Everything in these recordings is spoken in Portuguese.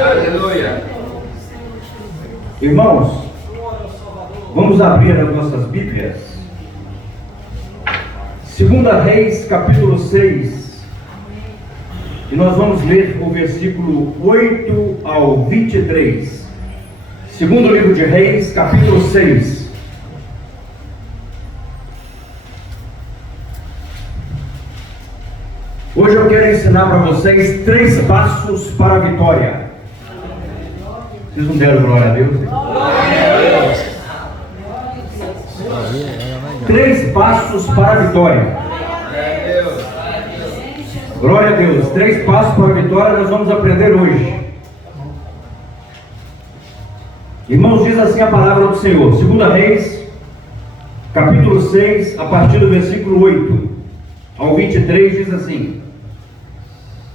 Aleluia. Irmãos, vamos abrir as nossas Bíblias. 2 Reis, capítulo 6. E nós vamos ler o versículo 8 ao 23. Segundo livro de Reis, capítulo 6. Hoje eu quero ensinar para vocês 3 passos para a vitória. Vocês não deram glória a Deus? Glória a Deus. 3 passos para a vitória. Glória a Deus. 3 passos para a vitória nós vamos aprender hoje. Irmãos, diz assim a palavra do Senhor. 2 Reis, capítulo 6, a partir do versículo 8 ao 23, diz assim: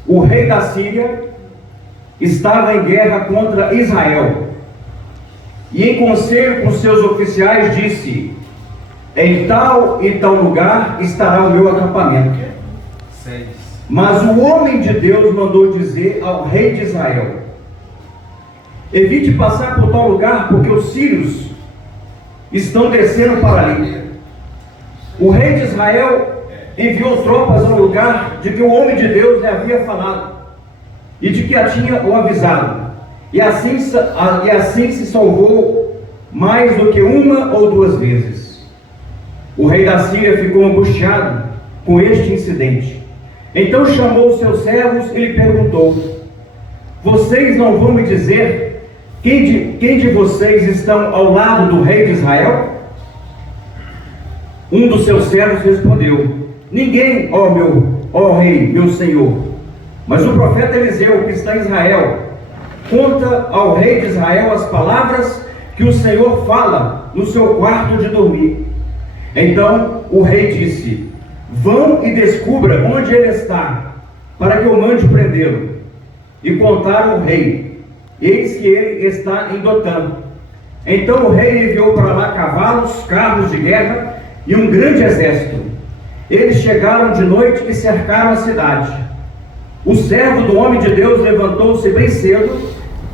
O rei da Síria estava em guerra contra Israel, e em conselho com seus oficiais disse: Em tal e tal lugar estará o meu acampamento. 6. Mas o homem de Deus mandou dizer ao rei de Israel: Evite passar por tal lugar, porque os sírios estão descendo para ali. O rei de Israel enviou tropas ao lugar de que o homem de Deus lhe havia falado e de que a tinha o avisado, e assim se salvou mais do que 1 ou 2 vezes. O rei da Síria ficou angustiado com este incidente. Então chamou seus servos e lhe perguntou: Vocês não vão me dizer quem de vocês estão ao lado do rei de Israel? Um dos seus servos respondeu: Ninguém, ó rei, meu senhor. Mas o profeta Eliseu, que está em Israel, conta ao rei de Israel as palavras que o Senhor fala no seu quarto de dormir. Então o rei disse: Vão e descubra onde ele está, para que eu mande prendê-lo. E contaram ao rei: Eis que ele está em Dotã. Então o rei enviou para lá cavalos, carros de guerra e um grande exército. Eles chegaram de noite e cercaram a cidade. O servo do homem de Deus levantou-se bem cedo,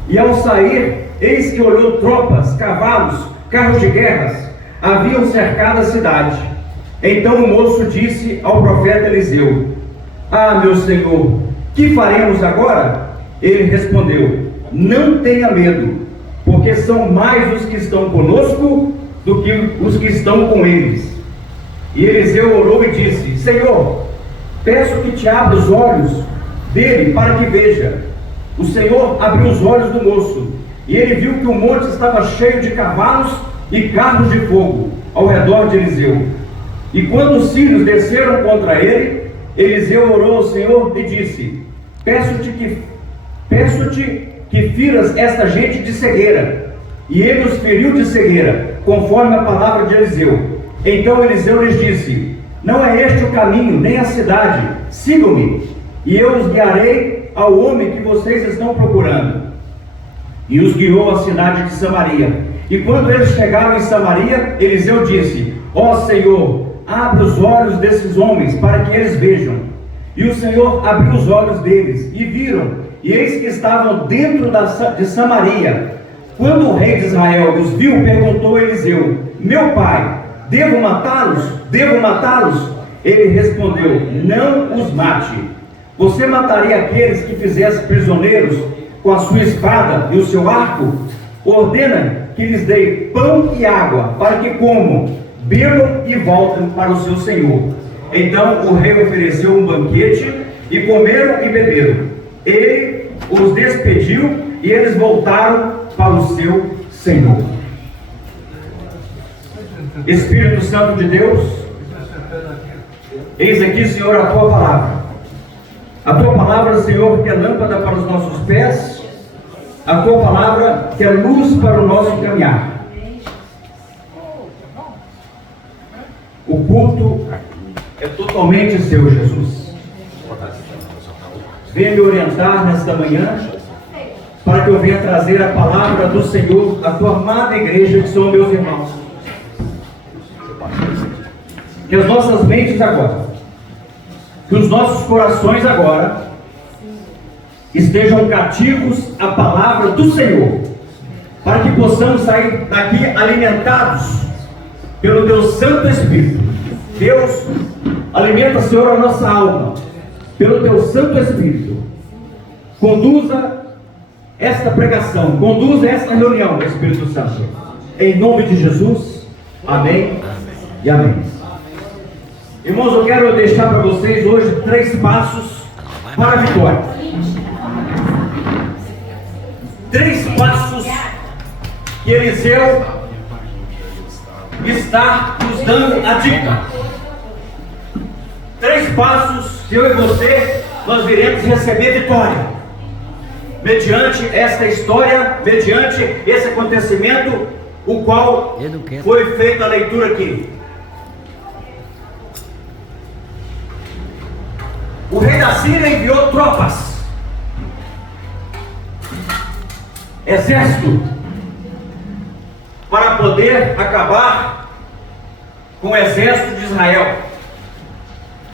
e ao sair, eis que olhou tropas, cavalos, carros de guerras, haviam cercado a cidade. Então o moço disse ao profeta Eliseu: Ah, meu senhor, que faremos agora? Ele respondeu: Não tenha medo, porque são mais os que estão conosco do que os que estão com eles. E Eliseu orou e disse: Senhor, peço que te abra os olhos dele para que veja. O Senhor abriu os olhos do moço, e ele viu que o monte estava cheio de cavalos e carros de fogo ao redor de Eliseu. E quando os sírios desceram contra ele, Eliseu orou ao Senhor e disse: Peço-te que firas esta gente de cegueira. E ele os feriu de cegueira, conforme a palavra de Eliseu. Então Eliseu lhes disse: Não é este o caminho, nem a cidade. Sigam-me, e eu os guiarei ao homem que vocês estão procurando. E os guiou à cidade de Samaria. E quando eles chegaram em Samaria, Eliseu disse: Ó Senhor, abre os olhos desses homens para que eles vejam. E o Senhor abriu os olhos deles, e viram, e eis que estavam dentro de Samaria. Quando o rei de Israel os viu, perguntou a Eliseu: Meu pai, devo matá-los? Devo matá-los? Ele respondeu: Não os mate. Você mataria aqueles que fizesse prisioneiros com a sua espada e o seu arco? Ordena que lhes dei pão e água, para que comam, bebam e voltem para o seu senhor. Então o rei ofereceu um banquete, e comeram e beberam. Ele os despediu, e eles voltaram para o seu senhor. Espírito Santo de Deus, eis aqui, Senhor, a tua palavra. A tua palavra, Senhor, que é lâmpada para os nossos pés, a tua palavra que é luz para o nosso caminhar. O culto é totalmente seu, Jesus. Venha me orientar nesta manhã, para que eu venha trazer a palavra do Senhor à tua amada igreja, que são meus irmãos. Que as nossas mentes agora, que os nossos corações agora estejam cativos à palavra do Senhor, para que possamos sair daqui alimentados pelo Teu Santo Espírito. Deus, alimenta, Senhor, a nossa alma pelo Teu Santo Espírito. Conduza esta pregação, conduza esta reunião, Espírito Santo, em nome de Jesus. Amém e amém. Irmãos, eu quero deixar para vocês hoje 3 passos para a vitória. 3 passos que Eliseu está nos dando a dica. 3 passos que eu e você nós iremos receber vitória mediante esta história, mediante esse acontecimento, o qual foi feita a leitura aqui. O rei da Síria enviou tropas, exército, para poder acabar com o exército de Israel.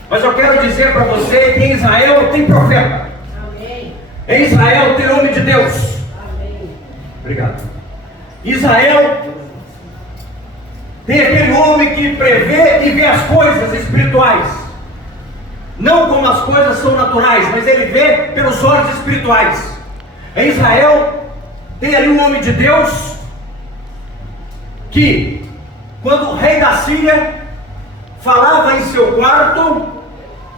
Mas eu quero dizer para você que em Israel tem profeta. Amém. Em Israel tem homem de Deus. Amém. Obrigado. Israel tem aquele homem que prevê e vê as coisas espirituais, não como as coisas são naturais, mas ele vê pelos olhos espirituais. Em Israel tem ali um homem de Deus que, quando o rei da Síria falava em seu quarto: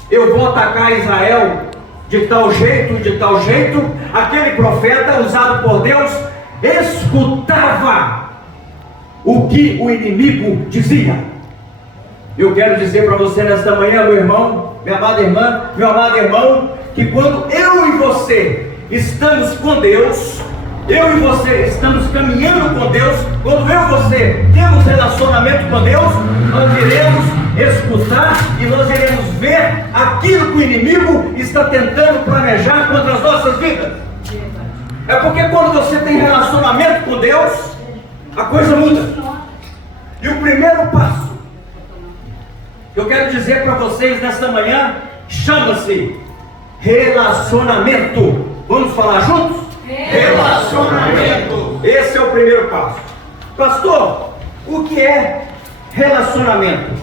eu vou atacar Israel de tal jeito, aquele profeta usado por Deus escutava o que o inimigo dizia. Eu quero dizer para você nesta manhã, meu irmão, minha amada irmã, meu amado irmão, que quando eu e você estamos com Deus, eu e você estamos caminhando com Deus, quando eu e você temos relacionamento com Deus, nós iremos escutar e nós iremos ver aquilo que o inimigo está tentando planejar contra as nossas vidas. É porque quando você tem relacionamento com Deus, a coisa muda. E o primeiro passo que eu quero dizer para vocês nesta manhã chama-se relacionamento. Vamos falar juntos? Relacionamento. Esse é o primeiro passo. Pastor, o que é relacionamento?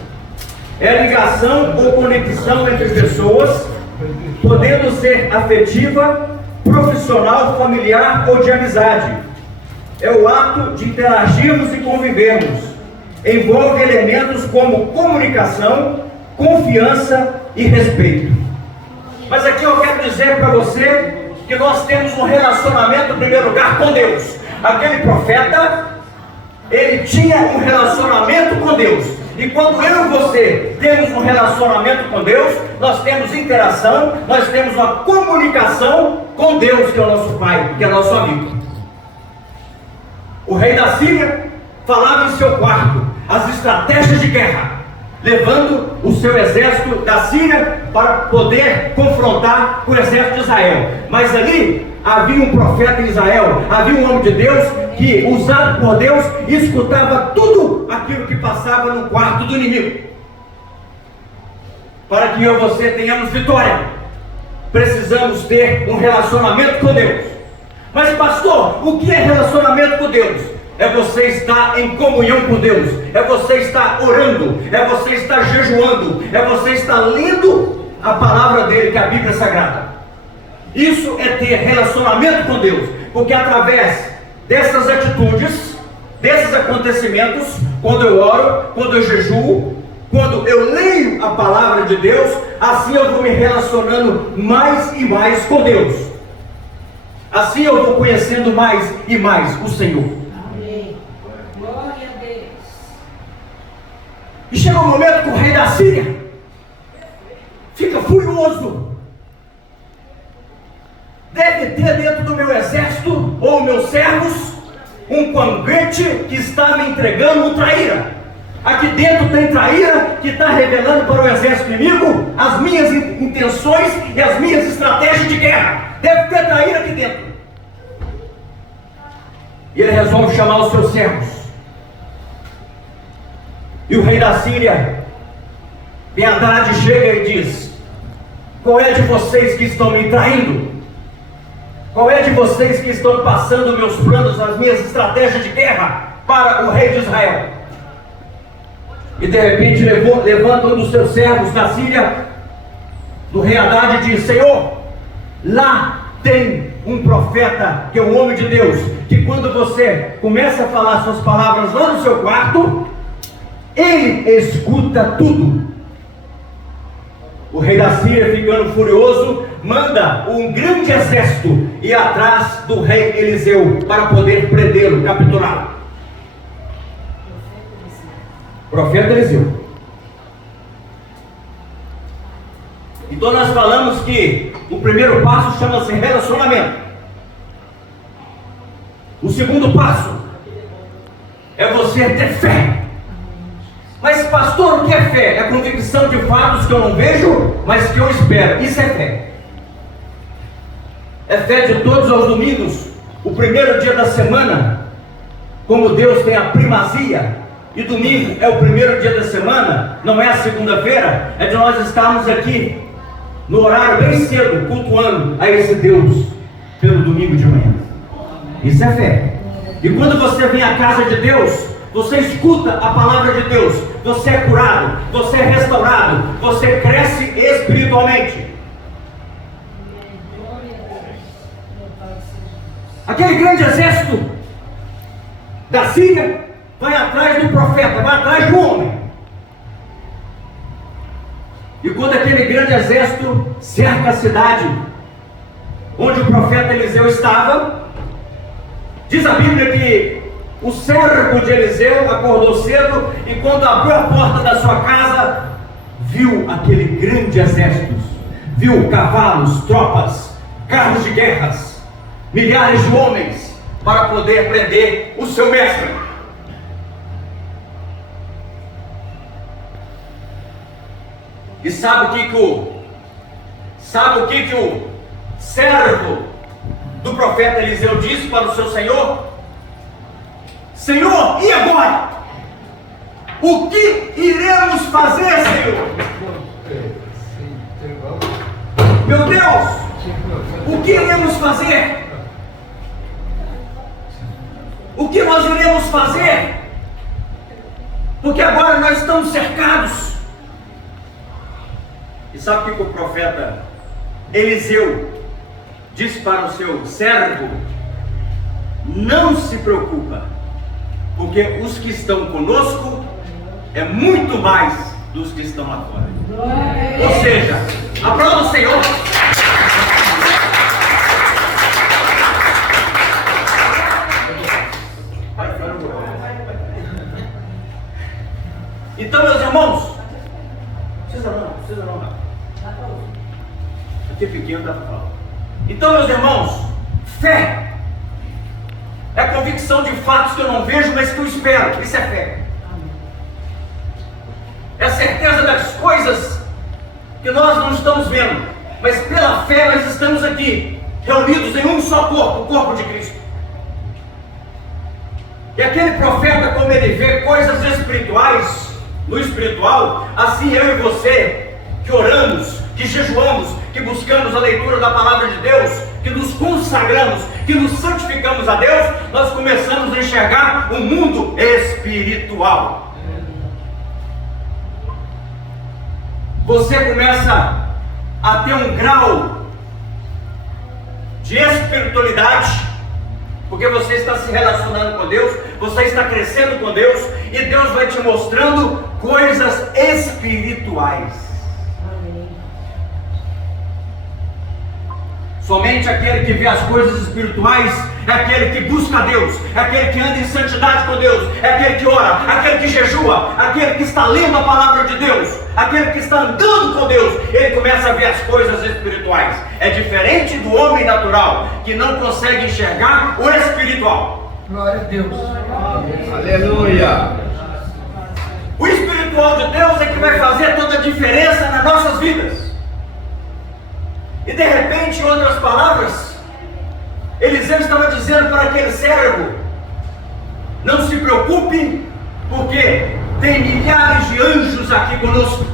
É ligação ou conexão entre pessoas, podendo ser afetiva, profissional, familiar ou de amizade. É o ato de interagirmos e convivermos. Envolve elementos como comunicação, confiança e respeito. Mas aqui eu quero dizer para você que nós temos um relacionamento, em primeiro lugar, com Deus. Aquele profeta, ele tinha um relacionamento com Deus. E quando eu e você temos um relacionamento com Deus, nós temos interação, nós temos uma comunicação com Deus, que é o nosso Pai, que é nosso amigo. O rei da Síria falava em seu quarto as estratégias de guerra, levando o seu exército da Síria para poder confrontar o exército de Israel. Mas ali havia um profeta em Israel, havia um homem de Deus que, usado por Deus, escutava tudo aquilo que passava no quarto do inimigo. Para que eu e você tenhamos vitória, precisamos ter um relacionamento com Deus. Mas pastor, o que é relacionamento com Deus? É você estar em comunhão com Deus, é você estar orando, é você estar jejuando, é você estar lendo a palavra dele, que é a Bíblia Sagrada. Isso é ter relacionamento com Deus, porque através dessas atitudes, desses acontecimentos, quando eu oro, quando eu jejuo, quando eu leio a palavra de Deus, assim eu vou me relacionando mais e mais com Deus. Assim eu vou conhecendo mais e mais o Senhor. E chega um momento que o rei da Síria fica furioso. Deve ter dentro do meu exército, ou meus servos, um convite que está me entregando um traíra. Aqui dentro tem traíra que está revelando para o exército inimigo as minhas intenções e as minhas estratégias de guerra. Deve ter traíra aqui dentro. E ele resolve chamar os seus servos. E o rei da Síria, Ben-Hadad, chega e diz: qual é de vocês que estão me traindo? Qual é de vocês que estão passando meus planos, as minhas estratégias de guerra para o rei de Israel? E de repente levanta um dos seus servos da Síria, do rei Haddad, e diz: Senhor, lá tem um profeta, que é um homem de Deus, que quando você começa a falar suas palavras lá no seu quarto, ele escuta tudo. O rei da Síria, ficando furioso, manda um grande exército ir atrás do rei Eliseu para poder prendê-lo, capturá-lo. Profeta Eliseu. Então nós falamos que o primeiro passo chama-se relacionamento. O segundo passo é você ter fé. Mas pastor, o que é fé? É convicção de fatos que eu não vejo, mas que eu espero. Isso é fé. É fé de todos os domingos, o primeiro dia da semana, como Deus tem a primazia, e domingo é o primeiro dia da semana, não é a segunda-feira, é de nós estarmos aqui no horário bem cedo, cultuando a esse Deus pelo domingo de manhã. Isso é fé. E quando você vem à casa de Deus, você escuta a palavra de Deus, você é curado, você é restaurado, você cresce espiritualmente. Aquele grande exército da Síria vai atrás do profeta, vai atrás do homem. E quando aquele grande exército cerca a cidade onde o profeta Eliseu estava, diz a Bíblia que o servo de Eliseu acordou cedo e quando abriu a porta da sua casa, viu aquele grande exército, viu cavalos, tropas, carros de guerras, milhares de homens para poder prender o seu mestre. E sabe o que o servo do profeta Eliseu disse para o seu senhor? Senhor, e agora? O que iremos fazer, Senhor? Meu Deus, o que iremos fazer? O que nós iremos fazer? Porque agora nós estamos cercados. E sabe o que o profeta Eliseu disse para o seu servo? Não se preocupa, porque os que estão conosco é muito mais dos que estão lá fora. Ou seja, aplauda o Senhor. Então, meus irmãos, precisa não. Aqui pequeno dá para falar. Então, meus irmãos, fé é a convicção de fatos que eu não vejo, mas que eu espero. Isso é fé. É a certeza das coisas que nós não estamos vendo, mas pela fé nós estamos aqui, reunidos em um só corpo, o corpo de Cristo. E aquele profeta, como ele vê coisas espirituais no espiritual, assim eu e você, que oramos, que jejuamos, que buscamos a leitura da palavra de Deus, que nos consagramos, que nos santificamos a Deus, nós começamos a enxergar o mundo espiritual. Você começa a ter um grau de espiritualidade, porque você está se relacionando com Deus, você está crescendo com Deus, e Deus vai te mostrando coisas espirituais. Somente aquele que vê as coisas espirituais é aquele que busca Deus, é aquele que anda em santidade com Deus, é aquele que ora, aquele que jejua, aquele que está lendo a palavra de Deus, aquele que está andando com Deus. Ele começa a ver as coisas espirituais. É diferente do homem natural, que não consegue enxergar o espiritual. Glória a Deus. Aleluia. O espiritual de Deus é que vai fazer toda a diferença nas nossas vidas. E de repente, em outras palavras, Eliseu estava dizendo para aquele servo: não se preocupe, porque tem milhares de anjos aqui conosco.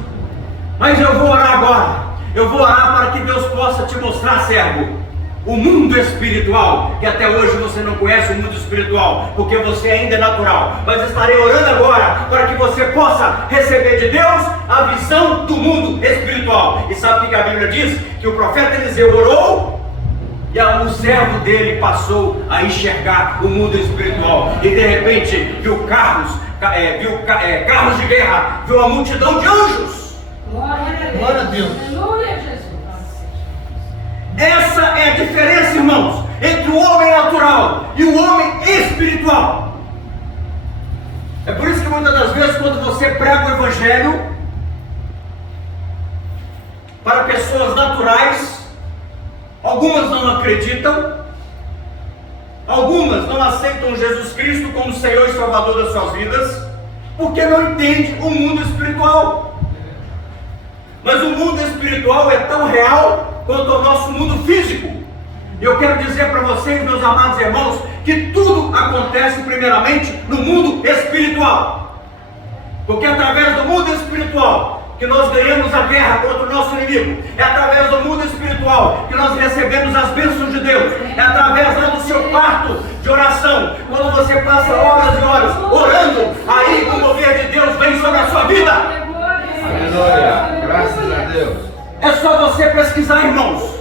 Mas eu vou orar agora. Eu vou orar para que Deus possa te mostrar, servo, o mundo espiritual, que até hoje você não conhece o mundo espiritual, porque você ainda é natural, mas estarei orando agora para que você possa receber de Deus a visão do mundo espiritual. E sabe o que a Bíblia diz? Que o profeta Eliseu orou e o servo dele passou a enxergar o mundo espiritual, e de repente viu carros de guerra, viu uma multidão de anjos. Glória a Deus. Aleluia, Jesus. Essa é a diferença, irmãos, entre o homem natural e o homem espiritual. É por isso que muitas das vezes, quando você prega o Evangelho para pessoas naturais, algumas não acreditam, algumas não aceitam Jesus Cristo como Senhor e Salvador das suas vidas, porque não entendem o mundo espiritual. Mas o mundo espiritual é tão real quanto o nosso mundo físico. E eu quero dizer para vocês, meus amados irmãos, que tudo acontece primeiramente no mundo espiritual. Porque é através do mundo espiritual que nós ganhamos a guerra contra o nosso inimigo. É através do mundo espiritual que nós recebemos as bênçãos de Deus. É através lá do seu quarto de oração, quando você passa horas e horas orando, aí o mover de Deus vem sobre a sua vida. Aleluia, graças a Deus. É só você pesquisar, irmãos.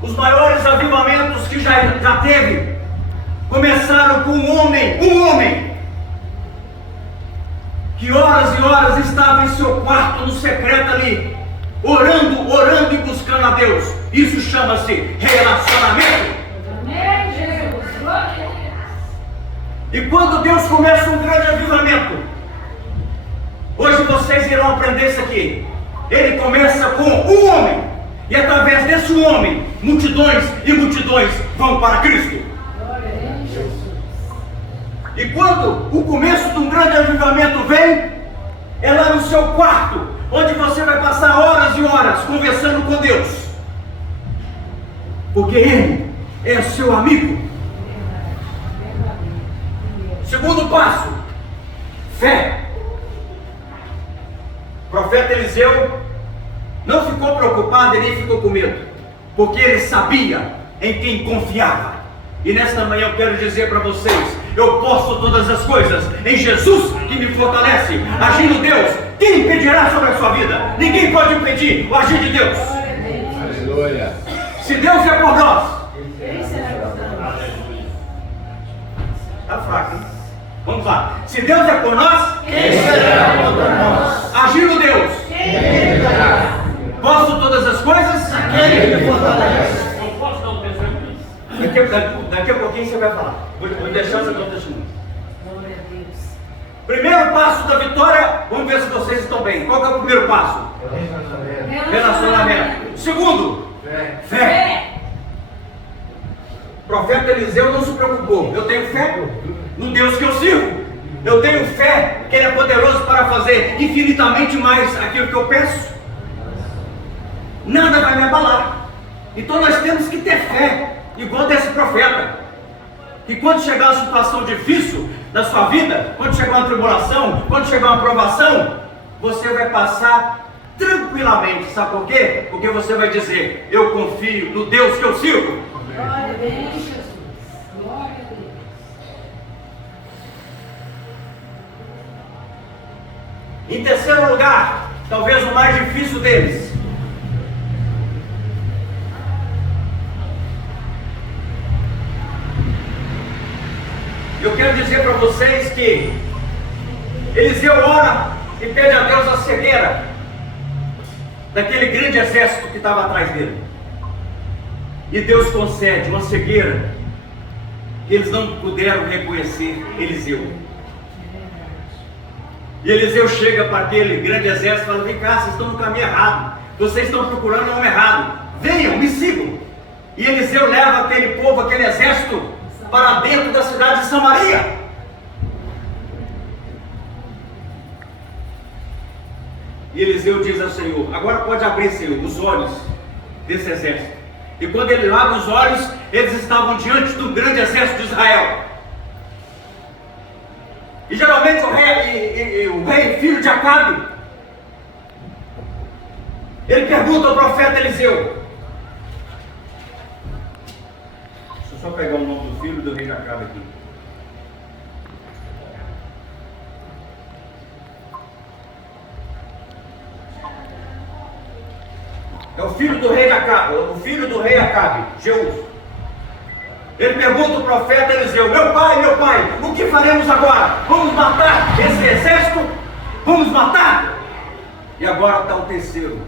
Os maiores avivamentos que já teve começaram com um homem que horas e horas estava em seu quarto no secreto ali, orando e buscando a Deus. Isso chama-se relacionamento. Amém, Jesus. Glória a Deus. E quando Deus começa um grande avivamento, hoje vocês irão aprender isso aqui. Ele começa com um homem, e através desse homem, multidões e multidões vão para Cristo. Glória a Deus, Jesus. E quando o começo de um grande avivamento vem, é lá no seu quarto, onde você vai passar horas e horas conversando com Deus, porque Ele é seu amigo. Segundo passo, fé. O profeta Eliseu não ficou preocupado e nem ficou com medo, porque ele sabia em quem confiava. E nesta manhã eu quero dizer para vocês: eu posso todas as coisas em Jesus que me fortalece. Agindo Deus, quem impedirá sobre a sua vida? Ninguém pode impedir o agir de Deus. Aleluia. Se Deus é por nós, Quem será contra nós? está fraco, hein? Vamos lá. Se Deus é por nós, Quem será contra nós? agindo Deus, Quem será? posso todas as coisas. Aquele que me fortalece. Daqui a pouquinho você vai falar. Vou deixar você contar testemunho. Glória a Deus. Primeiro passo da vitória, vamos ver se vocês estão bem. Qual que é o primeiro passo? Relacionamento. Segundo, fé. O profeta Eliseu não se preocupou. Eu tenho fé no Deus que eu sirvo. Eu tenho fé que Ele é poderoso para fazer infinitamente mais aquilo que eu peço. Nada vai me abalar. Então nós temos que ter fé, igual desse profeta. E quando chegar uma situação difícil na sua vida, quando chegar uma tribulação, quando chegar uma provação, você vai passar tranquilamente. Sabe por quê? Porque você vai dizer: eu confio no Deus que eu sirvo. Glória a Deus, Jesus. Glória a Deus. Em terceiro lugar, talvez o mais difícil deles, eu quero dizer para vocês que Eliseu ora e pede a Deus a cegueira daquele grande exército que estava atrás dele. E Deus concede uma cegueira que eles não puderam reconhecer Eliseu. E Eliseu chega para aquele grande exército e fala: vem cá, vocês estão no caminho errado, vocês estão procurando o homem errado, venham, me sigam. E Eliseu leva aquele povo, aquele exército, para dentro da cidade de Samaria. E Eliseu diz ao Senhor: agora pode abrir, Senhor, os olhos desse exército. E quando ele abre os olhos, eles estavam diante do grande exército de Israel. E geralmente o rei filho de Acabe, ele pergunta ao profeta Eliseu: só pegar o nome do filho do rei Acabe aqui. É o filho do rei Acabe, Jeú. Ele pergunta ao profeta Eliseu: meu pai, o que faremos agora? Vamos matar esse exército? Vamos matar? E agora está o terceiro.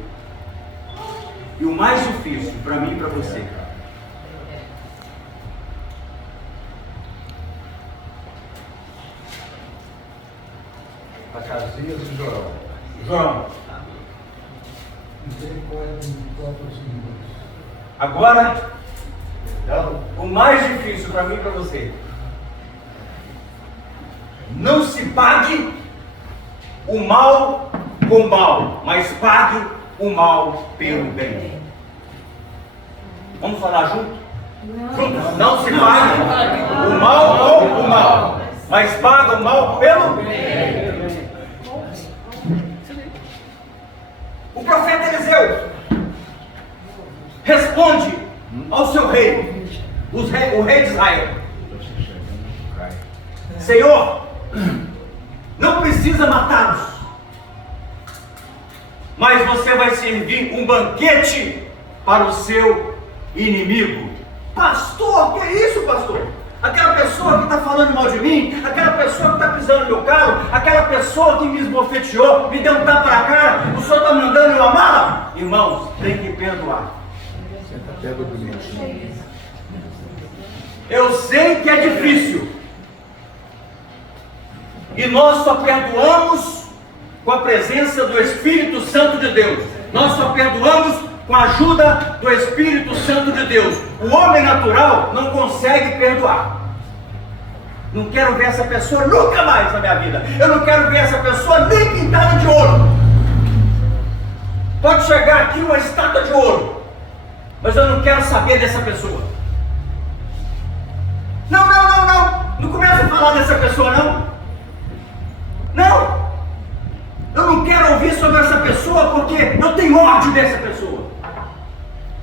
E o mais difícil para mim e para você. Acasias e Jorão. João. Agora, o mais difícil para mim e para você. Não se pague o mal com o mal, mas pague o mal pelo bem. Vamos falar junto? Juntos. Não se pague o mal com o mal, mas pague o mal pelo bem. O profeta Eliseu responde ao seu rei, o rei de Israel: Senhor, não precisa matá-los, mas você vai servir um banquete para o seu inimigo. Pastor, que é isso, pastor? Aquela pessoa que está falando mal de mim, aquela pessoa que está pisando no meu carro, aquela pessoa que me esbofeteou, me deu um tapa na cara, o senhor está mandando eu amá-la? Irmãos, tem que perdoar. Eu sei que é difícil, e nós só perdoamos com a presença do Espírito Santo de Deus. Nós só perdoamos com a ajuda do Espírito Santo de Deus. O homem natural não consegue perdoar. Não quero ver essa pessoa nunca mais na minha vida. Eu não quero ver essa pessoa nem pintada de ouro. Pode chegar aqui uma estátua de ouro, mas eu não quero saber dessa pessoa. Não. Não começa a falar dessa pessoa, não. Não. Eu não quero ouvir sobre essa pessoa porque eu tenho ódio dessa pessoa.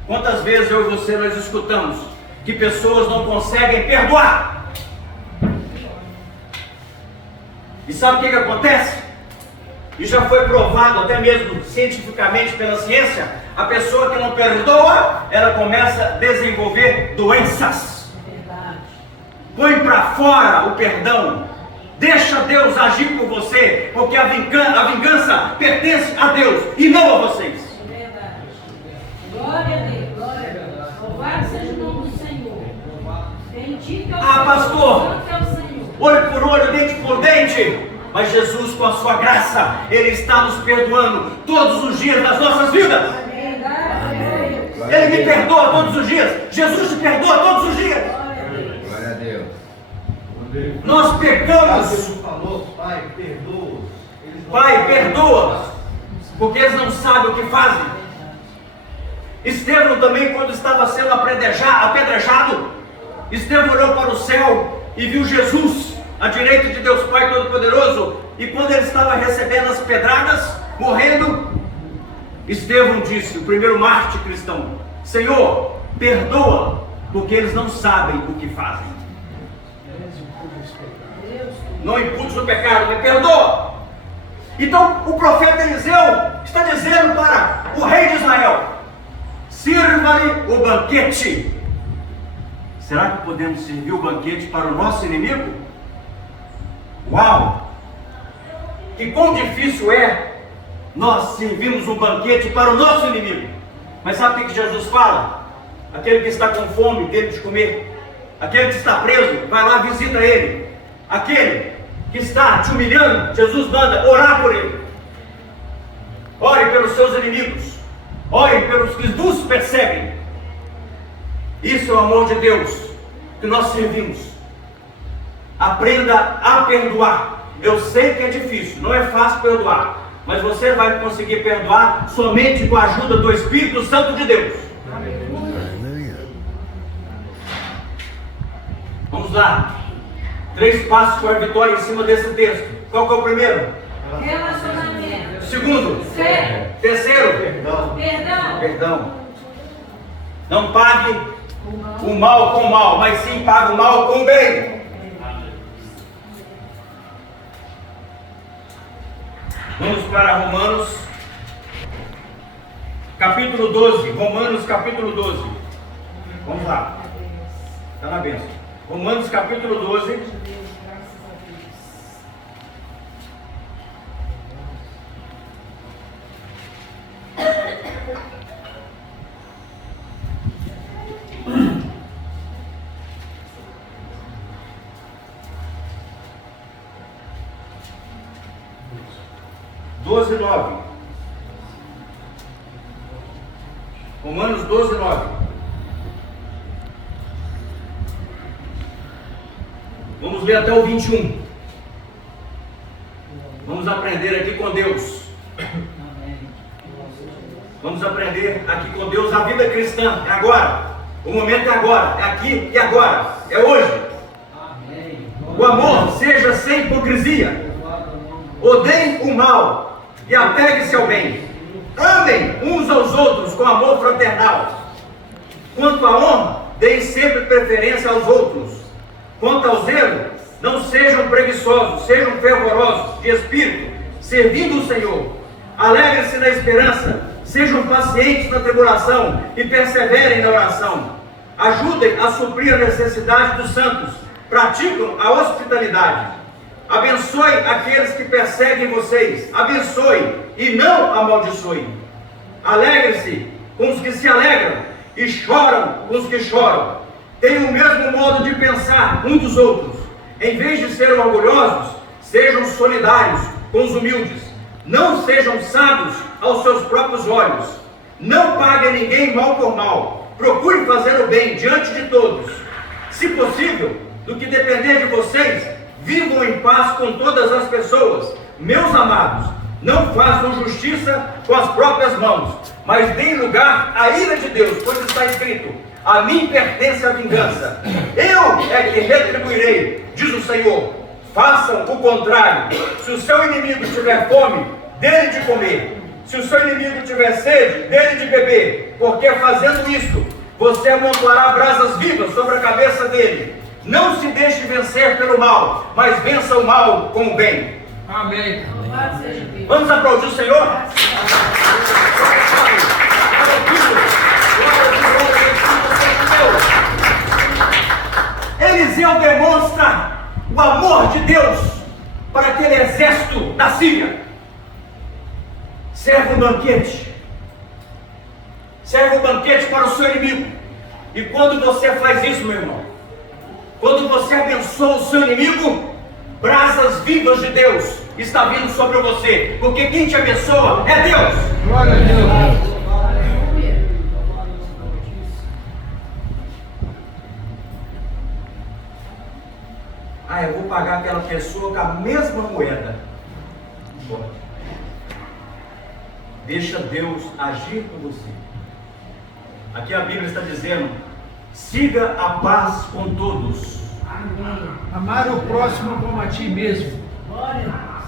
Quantas vezes eu e você nós escutamos que pessoas não conseguem perdoar? E sabe o que acontece? E já foi provado até mesmo cientificamente pela ciência: a pessoa que não perdoa, ela começa a desenvolver doenças. Põe para fora o perdão. Deixa Deus agir por você, porque a vingança pertence a Deus e não a vocês. Glória a Deus, glória a Deus. Louvado seja o nome do Senhor. Bendito é o Ah, pastor, Santo é o Senhor. olho por olho, dente por dente. Mas Jesus, com a sua graça, Ele está nos perdoando todos os dias das nossas vidas. Ele me perdoa todos os dias. Jesus te perdoa todos os dias. Glória a Deus. Nós pecamos. Pai, perdoa. Pai, perdoa, porque eles não sabem o que fazem. Estevão também, quando estava sendo apedrejado, Estevão olhou para o céu e viu Jesus à direita de Deus Pai Todo-Poderoso. E quando ele estava recebendo as pedradas, morrendo, Estevão disse, o primeiro mártir cristão: Senhor, perdoa, porque eles não sabem o que fazem. Não imputes o pecado, me perdoa. Então o profeta Eliseu está dizendo para o rei de Israel: sirva-lhe o banquete. Será que podemos servir o banquete para o nosso inimigo? Uau! Que quão difícil é nós servirmos um banquete para o nosso inimigo. Mas sabe o que Jesus fala? Aquele que está com fome, dele de comer. Aquele que está preso, vai lá, visita ele. Aquele que está te humilhando, Jesus manda orar por ele. Ore pelos seus inimigos. Ore pelos que nos perseguem. Isso é o amor de Deus que nós servimos. Aprenda a perdoar. Eu sei que é difícil, não é fácil perdoar, mas você vai conseguir perdoar somente com a ajuda do Espírito Santo de Deus. Vamos lá. 3 passos para a vitória em cima desse texto. Qual que é o primeiro? Relacionamento. Segundo? Fé. Terceiro? Perdão. Perdão. Não pague o mal com o mal, mas sim paga o mal com o bem. Vamos para Romanos, capítulo 12. Romanos, capítulo 12. Vamos lá. Está na bênção. Romanos, capítulo 12. Romanos 12, 9. Vamos ler até o 21. Vamos aprender aqui com Deus. Vamos aprender aqui com Deus a vida cristã. É agora. O momento é agora. É aqui e agora. É hoje. O amor seja sem hipocrisia. Odeiem o mal e apeguem-se ao bem. Amem uns aos outros com amor fraternal. Quanto à honra, deem sempre preferência aos outros. Quanto ao zelo, não sejam preguiçosos, sejam fervorosos de espírito, servindo o Senhor. Alegrem-se na esperança, sejam pacientes na tribulação e perseverem na oração. Ajudem a suprir a necessidade dos santos, praticam a hospitalidade. Abençoe aqueles que perseguem vocês, abençoe e não amaldiçoe. Alegre-se com os que se alegram e choram com os que choram. Tenham o mesmo modo de pensar uns dos outros. Em vez de serem orgulhosos, sejam solidários com os humildes. Não sejam sábios aos seus próprios olhos. Não paguem ninguém mal por mal. Procure fazer o bem diante de todos. Se possível, no que depender de vocês, vivam em paz com todas as pessoas. Meus amados, não façam justiça com as próprias mãos, mas deem lugar à ira de Deus, pois está escrito: a mim pertence a vingança. Eu é que retribuirei, diz o Senhor. Façam o contrário. Se o seu inimigo tiver fome, dê-lhe de comer. Se o seu inimigo tiver sede, dê-lhe de beber. Porque fazendo isso, você amontoará brasas vivas sobre a cabeça dele. Não se deixe vencer pelo mal, mas vença o mal com o bem. Amém. Vamos aplaudir o Senhor? Eliseu demonstra o amor de Deus para aquele exército da Síria. Serve um banquete. Serve um banquete para o seu inimigo. E quando você faz isso, meu irmão, quando você abençoa o seu inimigo, brasas vivas de Deus está vindo sobre você, porque quem te abençoa é Deus. Glória a Deus. Ah, eu vou pagar aquela pessoa com a mesma moeda. Não pode. Deixa Deus agir com você. Aqui a Bíblia está dizendo: siga a paz com todos. Amém. Amar o próximo como a ti mesmo. Glória a Deus.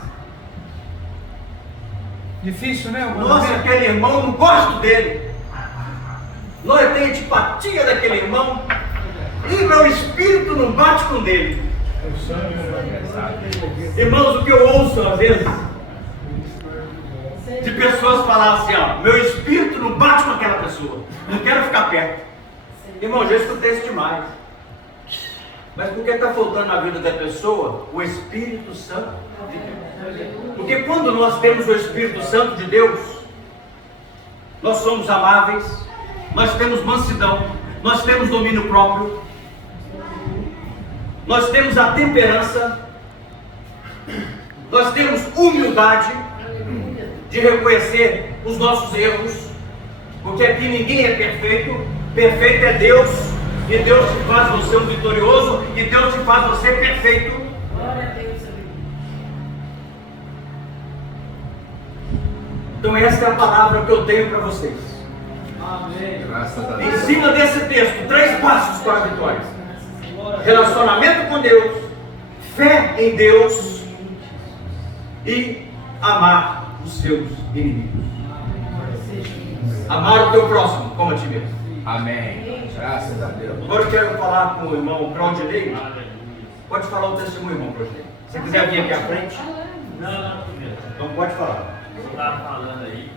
Difícil, né? Nossa, aquele irmão, não gosto dele. Nós temos antipatia daquele irmão. E meu espírito não bate com dele. Irmãos, o que eu ouço às vezes de pessoas falar assim: ó, meu espírito não bate com aquela pessoa, não quero ficar perto. Irmão, já escutei isso demais. Mas por que está faltando na vida da pessoa o Espírito Santo de Deus? Porque quando nós temos o Espírito Santo de Deus, nós somos amáveis, nós temos mansidão, nós temos domínio próprio, nós temos a temperança, nós temos humildade de reconhecer os nossos erros, porque aqui ninguém é perfeito, perfeito é Deus, e Deus te faz você um vitorioso, e Deus te faz você perfeito. Glória a Deus. Então essa é a palavra que eu tenho para vocês. Amém. Graças a Em Deus. cima desse texto, 3 passos para a vitória: relacionamento com Deus, fé em Deus e amar os seus inimigos. Amar o teu próximo como a ti mesmo. Amém. Graças a Deus. Agora eu quero falar com o irmão Claudinei. Pode falar o testemunho, irmão Claudinei. Se você quiser vir aqui à frente, Não, então pode falar. eu estava falando aí